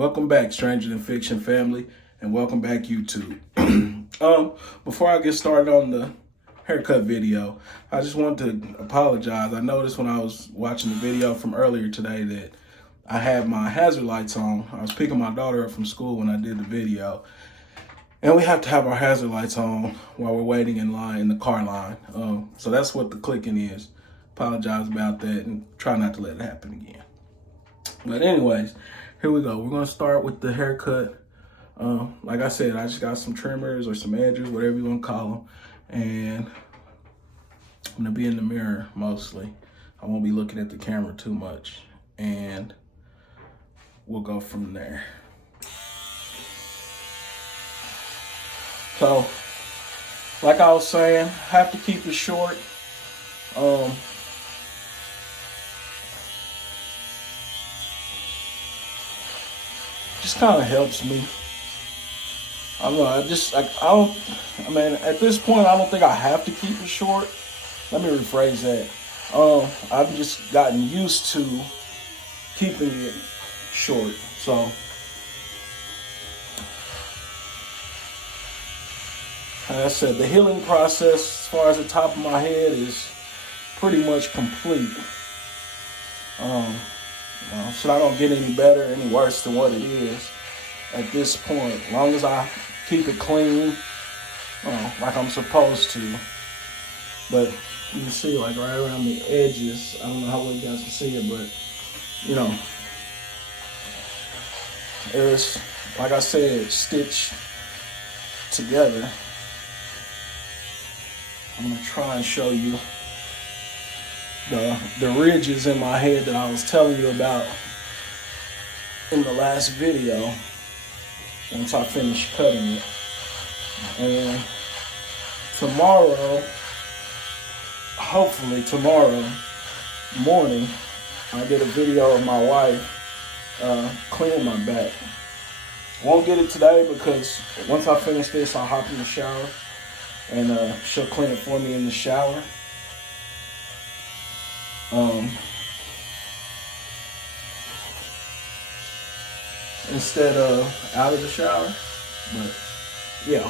Welcome back, Stranger Than Fiction family, and welcome back, YouTube. Before I get started on the haircut video, I just want to apologize. I noticed when I was watching the video from earlier today that I had my hazard lights on. I was picking my daughter up from school when I did the video, and we have to have our hazard lights on while we're waiting in line, in the car line. So that's what the clicking is. Apologize about that and try not to let it happen again. But anyways, here we go. We're going to start with the haircut. Like I said, I just got some trimmers or some edges, whatever you want to call them. And I'm going to be in the mirror mostly. I won't be looking at the camera too much. And we'll go from there. So, like I was saying, have to keep it short. Just kind of helps me. I don't know, at this point, I don't think I have to keep it short. Let me rephrase that. I've just gotten used to keeping it short. So, like I said, the healing process as far as the top of my head is pretty much complete. So I don't get any better, any worse than what it is at this point. As long as I keep it clean, like I'm supposed to. But you can see, like right around the edges, I don't know how well you guys can see it, but you know, it's, like I said, stitched together. I'm gonna try and show you the ridges in my head that I was telling you about in the last video once I finish cutting it. And tomorrow, hopefully tomorrow morning, I get a video of my wife cleaning my back. Won't get it today because once I finish this, I'll hop in the shower and she'll clean it for me in the shower. Instead of out of the shower, but yeah,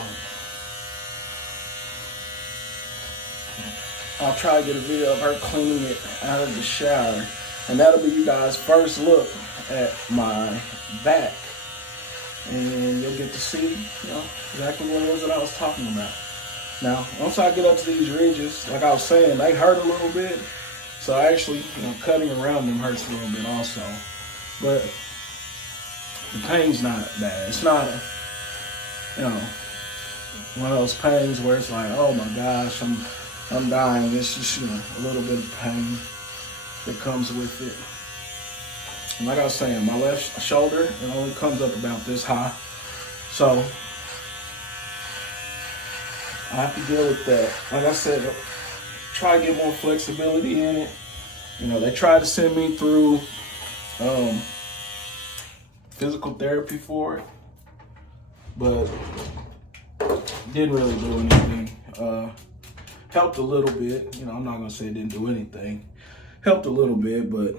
I'll try to get a video of her cleaning it out of the shower, and that'll be you guys' first look at my back, and you'll get to see, exactly what it was that I was talking about. Now, once I get up to these ridges, like I was saying, they hurt a little bit. So actually, cutting around them hurts a little bit also. But the pain's not bad. It's not, one of those pains where it's like, oh my gosh, I'm dying. It's just, a little bit of pain that comes with it. And like I was saying, my left shoulder, it only comes up about this high. So I have to deal with that. Like I said, try to get more flexibility in it. They tried to send me through physical therapy for it, but didn't really do anything. Helped a little bit. I'm not gonna say it didn't do anything. Helped a little bit, but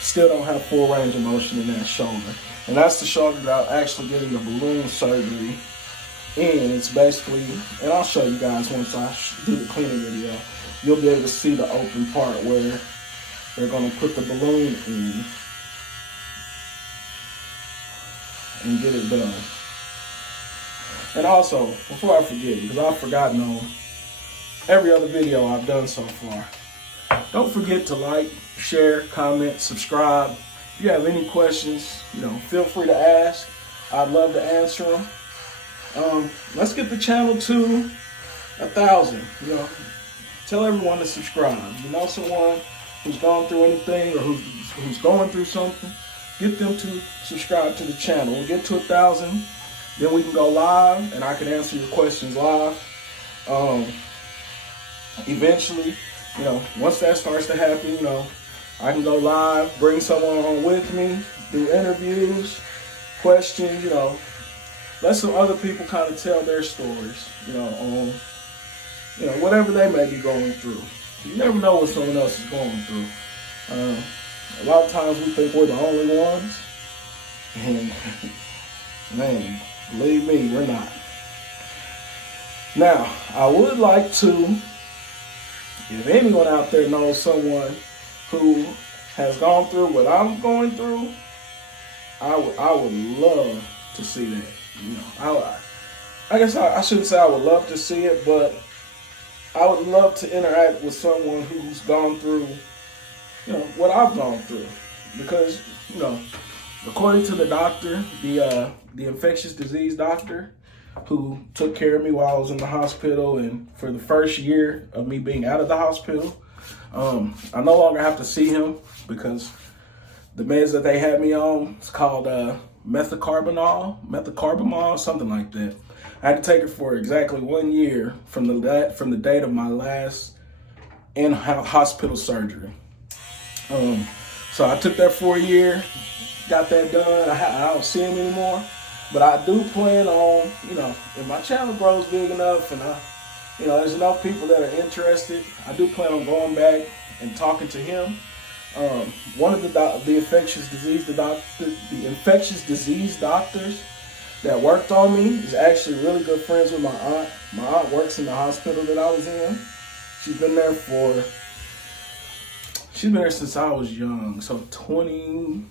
still don't have full range of motion in that shoulder. And that's the shoulder that I'm actually getting the balloon surgery in. It's basically, and I'll show you guys once I do the cleaning video, you'll be able to see the open part where they're going to put the balloon in and get it done. And also, before I forget, because I've forgotten on every other video I've done so far, don't forget to like, share, comment, subscribe. If you have any questions, feel free to ask. I'd love to answer them. Let's get the channel to 1,000. Tell everyone to subscribe. You know someone who's gone through anything or who's going through something, get them to subscribe to the channel. We'll get to 1,000, then we can go live and I can answer your questions live. Eventually, once that starts to happen, I can go live, bring someone on with me, do interviews, questions, let some other people kind of tell their stories, on, whatever they may be going through. You never know what someone else is going through. A lot of times we think we're the only ones, And man, believe me, we're not. Now, I would like to, if anyone out there knows someone who has gone through what I'm going through, I would love to see that. You know, I guess I shouldn't say I would love to see it, but I would love to interact with someone who's gone through, what I've gone through, because according to the doctor, the infectious disease doctor who took care of me while I was in the hospital, and for the first year of me being out of the hospital, I no longer have to see him because the meds that they had me on, it's called methocarbamol, something like that. I had to take it for exactly 1 year from the date of my last in-hospital surgery. So I took that for a year, got that done. I don't see him anymore, but I do plan on, if my channel grows big enough and there's enough people that are interested, I do plan on going back and talking to him. One of the infectious disease doctors that worked on me is actually really good friends with my aunt. My aunt works in the hospital that I was in. She's been there since I was young, so 30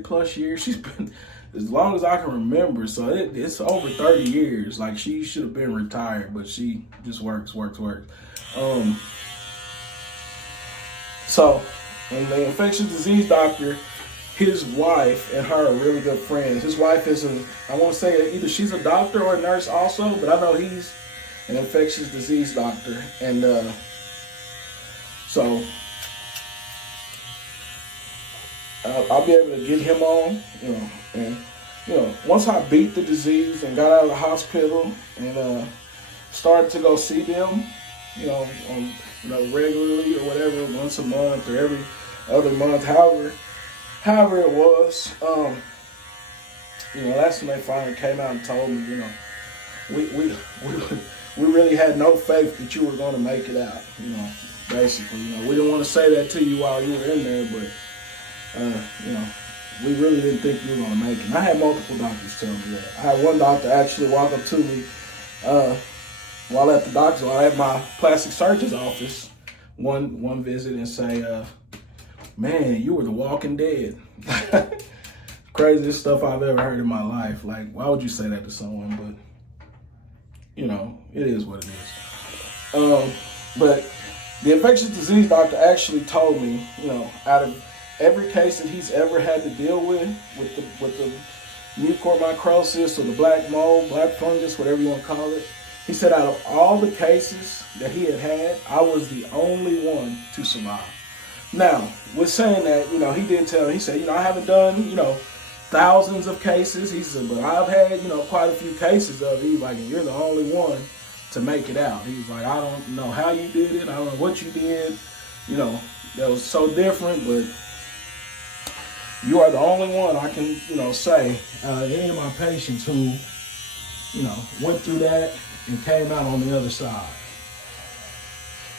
plus years. She's been as long as I can remember, so it's over 30 years. Like, she should have been retired, but she just works. So, and the infectious disease doctor, his wife and her are really good friends. His wife is I want to say either she's a doctor or a nurse also, but I know he's an infectious disease doctor. And so I'll be able to get him on, and once I beat the disease and got out of the hospital and started to go see them, regularly or whatever, once a month or every other month, however it was, that's when they finally came out and told me, we really had no faith that you were going to make it out, basically. We didn't want to say that to you while you were in there, but, we really didn't think you were going to make it. And I had multiple doctors tell me that. I had one doctor actually walk up to me while at my plastic surgeon's office one visit and say, man, you were the walking dead. Craziest stuff I've ever heard in my life. Like, why would you say that to someone? But, it is what it is. But the infectious disease doctor actually told me, out of every case that he's ever had to deal with the mucormycosis or the black mold, black fungus, whatever you want to call it, he said out of all the cases that he had, I was the only one to survive. Now, with saying that, he did tell me, he said, I haven't done, thousands of cases. He said, but I've had, quite a few cases of it. He's like, and you're the only one to make it out. He was like, I don't know how you did it. I don't know what you did. That was so different, but you are the only one I can, say, any of my patients who, went through that and came out on the other side.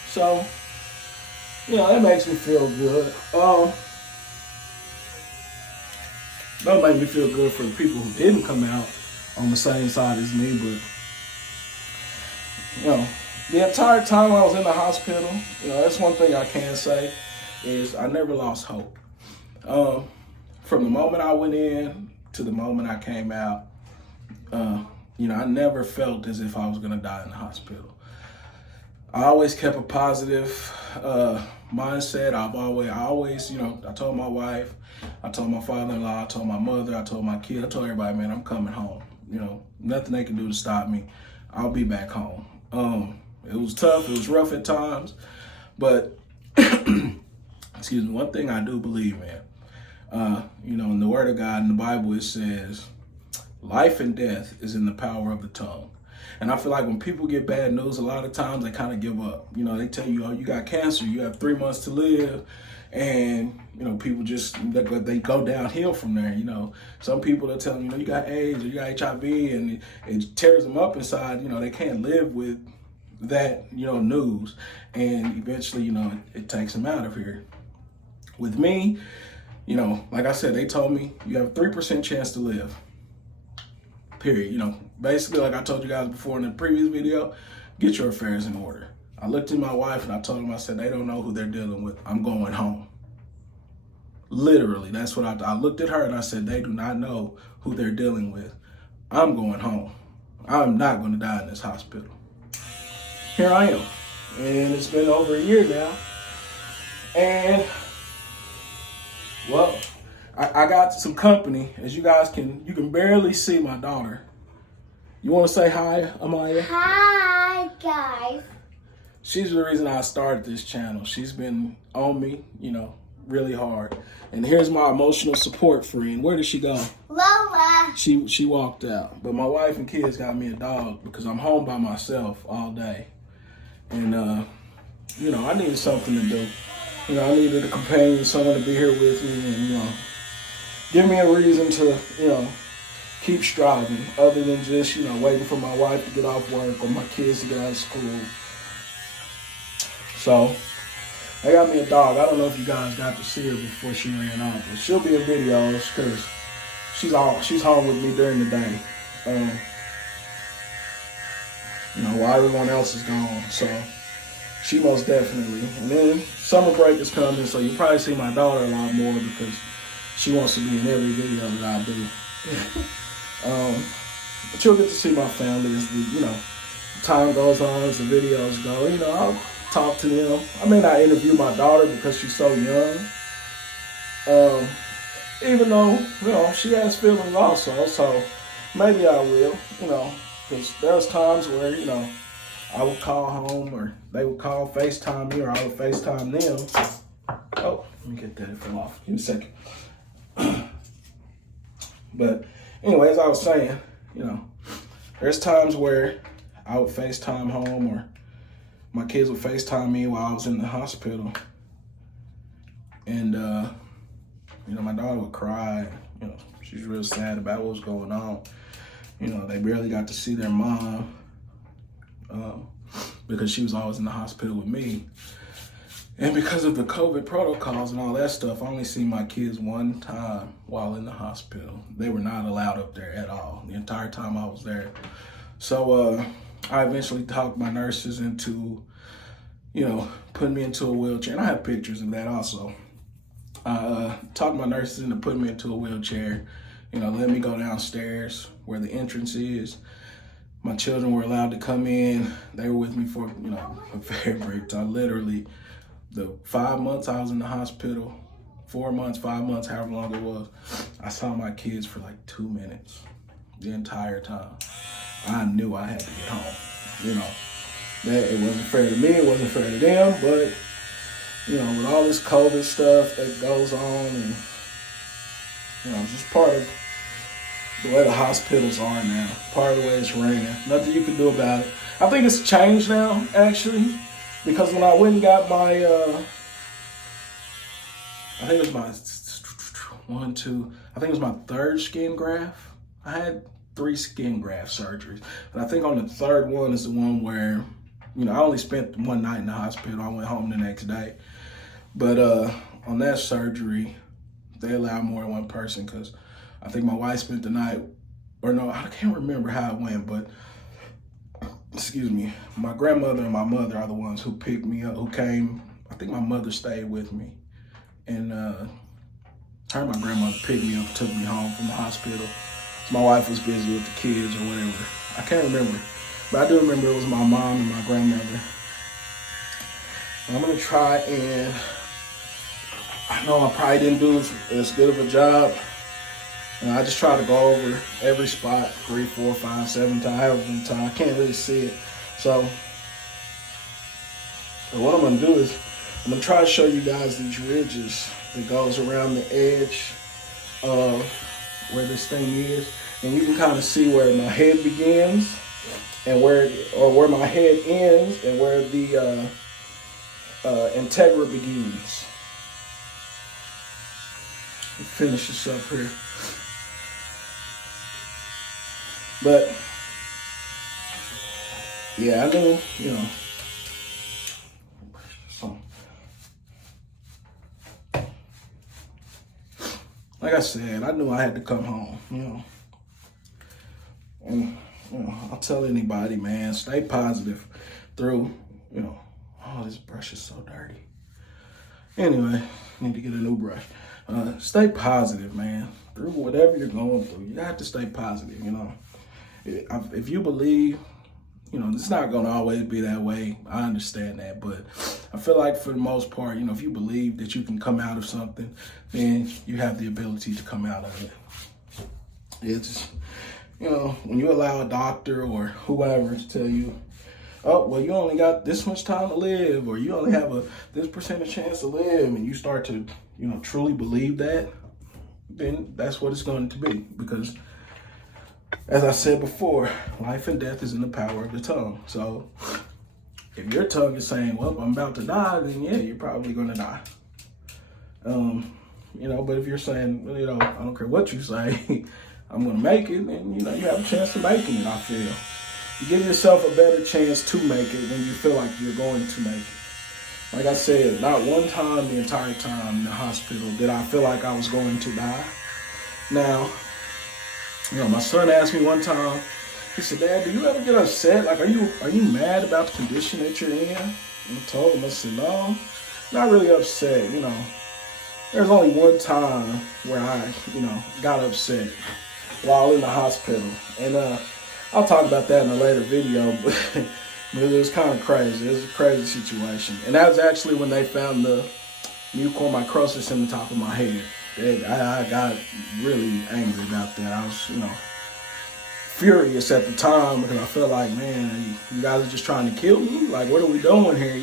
So, that makes me feel good. That made me feel good for the people who didn't come out on the same side as me, but, the entire time I was in the hospital, that's one thing I can say is I never lost hope. From the moment I went in to the moment I came out, I never felt as if I was going to die in the hospital. I always kept a positive mindset. I always, I told my wife, I told my father-in-law, I told my mother, I told my kid, I told everybody, man, I'm coming home. Nothing they can do to stop me. I'll be back home. It was tough. It was rough at times, but excuse me. One thing I do believe in, in the Word of God, in the Bible, it says, life and death is in the power of the tongue. And I feel like when people get bad news, a lot of times they kind of give up. They tell you, oh, you got cancer, you have 3 months to live. And, people just, they go downhill from there. Some people are telling you got AIDS or you got HIV, and it tears them up inside. They can't live with that, news. And eventually, it takes them out of here. With me, You know, like I said, they told me you have a 3% chance to live. Period. You know, basically, like I told you guys before in the previous video, get your affairs in order. I looked at my wife and I told them, I said, they don't know who they're dealing with. I'm going home. Literally, that's what I looked at her and I said, they do not know who they're dealing with. I'm going home. I'm not going to die in this hospital. Here I am. And it's been over a year now. And, well, I got some company. As you guys you can barely see my daughter. You want to say hi, Amaya? Hi, guys. She's the reason I started this channel. She's been on me, you know, really hard. And here's my emotional support friend. Where did she go? Lola. She walked out. But my wife and kids got me a dog because I'm home by myself all day. And, you know, I needed something to do. You know, I needed a companion, someone to be here with me and, you know, give me a reason to, you know, keep striving other than just, you know, waiting for my wife to get off work or my kids to get out of school. So, I got me a dog. I don't know if you guys got to see her before she ran off, but she'll be in videos because she's home with me during the day. You know, while everyone else is gone. So, she most definitely. And then, summer break is coming, so you'll probably see my daughter a lot more because she wants to be in every video that I do. But you'll get to see my family as the, you know, time goes on, as the videos go. You know, I'll talk to them. I may not interview my daughter because she's so young. Even though, you know, she has feelings also, so maybe I will, you know, because there's times where, you know, I would call home or they would call FaceTime me or I would FaceTime them. Oh, let me get that, it fell off. Give me a second. But anyway, as I was saying, you know, there's times where I would FaceTime home or my kids would FaceTime me while I was in the hospital. And, you know, my daughter would cry. You know, she's real sad about what was going on. You know, they barely got to see their mom because she was always in the hospital with me. And because of the COVID protocols and all that stuff, I only seen my kids one time while in the hospital. They were not allowed up there at all the entire time I was there. So I eventually talked my nurses into, you know, putting me into a wheelchair. And I have pictures of that also. Talked my nurses into putting me into a wheelchair. You know, let me go downstairs where the entrance is. My children were allowed to come in. They were with me for, you know, a very brief time. Literally, the 5 months I was in the hospital, 4 months, 5 months, however long it was, I saw my kids for like 2 minutes the entire time. I knew I had to get home. You know, that it wasn't fair to me, it wasn't fair to them, but, you know, with all this COVID stuff that goes on and, you know, it's just part of the way the hospitals are now, part of the way it's ran. Nothing you can do about it. I think it's changed now, actually, because when I went and got my, I think it was my I think it was my third skin graft. I had 3 skin graft surgeries. And I think on the third one is the one where, you know, I only spent one night in the hospital. I went home the next day. But on that surgery, they allowed more than one person because I think my wife spent the night, or no, I can't remember how it went, but excuse me, my grandmother and my mother are the ones who picked me up, who came. I think my mother stayed with me. And her and my grandmother picked me up, took me home from the hospital. My wife was busy with the kids or whatever. I can't remember. But I do remember it was my mom and my grandmother. And I'm going to try and, I know I probably didn't do as good of a job. And I just try to go over every spot 3, 4, 5, 7 times, however many times. I can't really see it. So what I'm going to do is I'm going to try to show you guys these ridges that goes around the edge of where this thing is. And you can kind of see where my head begins and where my head ends and where the Integra begins. Let's finish this up here. But yeah, I know, you know, like I said, I knew I had to come home, And, I'll tell anybody, man, stay positive through, oh, this brush is so dirty. Anyway, need to get a new brush. Stay positive, man. Through whatever you're going through, you have to stay positive, If you believe, it's not going to always be that way. I understand that. But I feel like for the most part, if you believe that you can come out of something, then you have the ability to come out of it. It's, when you allow a doctor or whoever to tell you, oh, well, you only got this much time to live, or you only have this percentage chance to live, and you start to, truly believe that, then that's what it's going to be. Because, as I said before, life and death is in the power of the tongue. So, if your tongue is saying, well, I'm about to die, then yeah, you're probably going to die. But if you're saying, I don't care what you say, I'm going to make it, then, you have a chance to making it, I feel. You give yourself a better chance to make it when you feel like you're going to make it. Like I said, not one time the entire time in the hospital did I feel like I was going to die. Now, my son asked me one time, he said, Dad, do you ever get upset? Like, are you mad about the condition that you're in? And I told him, I said, no, not really upset, There's only one time where I, got upset while in the hospital. And I'll talk about that in a later video, but it was kind of crazy. It was a crazy situation. And that was actually when they found the mucormycosis in the top of my head. I got really angry about that. I was, furious at the time because I felt like, man, you guys are just trying to kill me? Like, what are we doing here,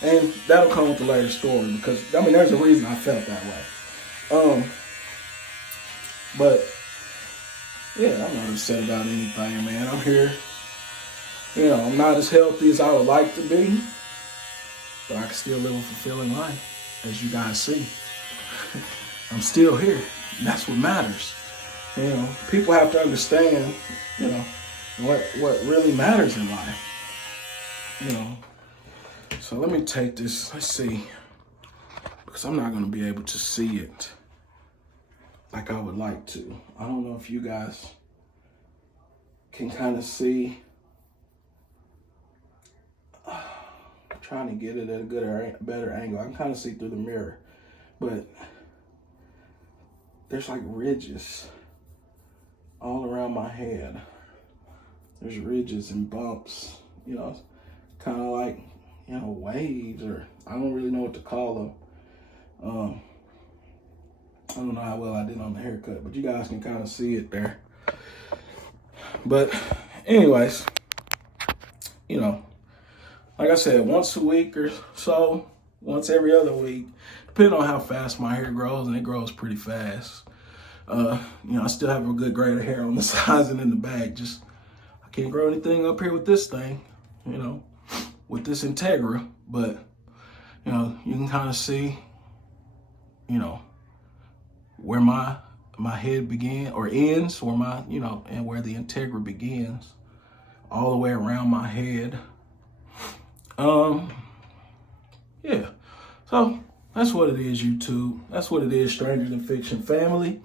And that'll come with the later story because, there's a reason I felt that way. But, yeah, I'm not upset about anything, man. I'm here. I'm not as healthy as I would like to be, but I can still live a fulfilling life, as you guys see. I'm still here. And that's what matters. People have to understand, what really matters in life. So let me take this, let's see, because I'm not going to be able to see it like I would like to. I don't know if you guys can kind of see. I'm trying to get it at a better angle. I can kind of see through the mirror, but there's like ridges all around my head. There's ridges and bumps, kind of like, waves, or I don't really know what to call them. I don't know how well I did on the haircut, but you guys can kind of see it there. But anyways, like I said, once a week or so, once every other week, depending on how fast my hair grows, and it grows pretty fast. I still have a good grade of hair on the sides and in the back. Just, I can't grow anything up here with this thing, with this Integra. But, you can kind of see, where my head begins or ends, or and where the Integra begins, all the way around my head. Yeah. So that's what it is, YouTube. That's what it is, Strangers in Fiction family.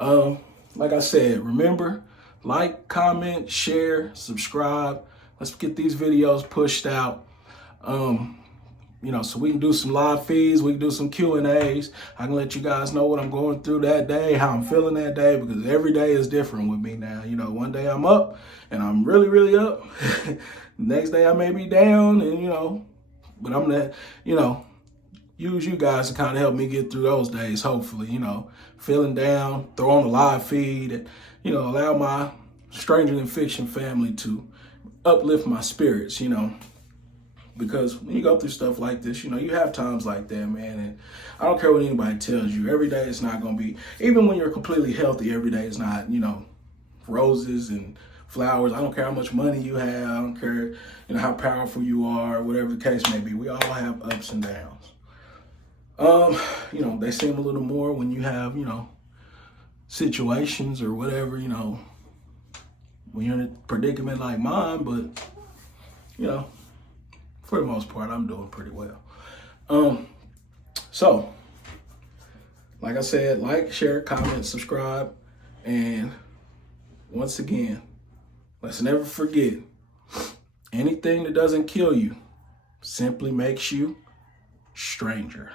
Like I said, remember, like, comment, share, subscribe. Let's get these videos pushed out. So we can do some live feeds, we can do some Q&As. I can let you guys know what I'm going through that day, how I'm feeling that day, because every day is different with me now. One day I'm up and I'm really, really up. The next day I may be down, and but I'm gonna, use you guys to kind of help me get through those days, hopefully, feeling down, throw on a live feed, and, allow my Stranger Than Fiction family to uplift my spirits, because when you go through stuff like this, you have times like that, man, and I don't care what anybody tells you. Every day it's not going to be, even when you're completely healthy, every day is not, roses and flowers. I don't care how much money you have. I don't care, how powerful you are, whatever the case may be. We all have ups and downs. They seem a little more when you have, situations or whatever, when you're in a predicament like mine, but, for the most part, I'm doing pretty well. So, Like I said, like, share, comment, subscribe. And once again, let's never forget, anything that doesn't kill you simply makes you stranger.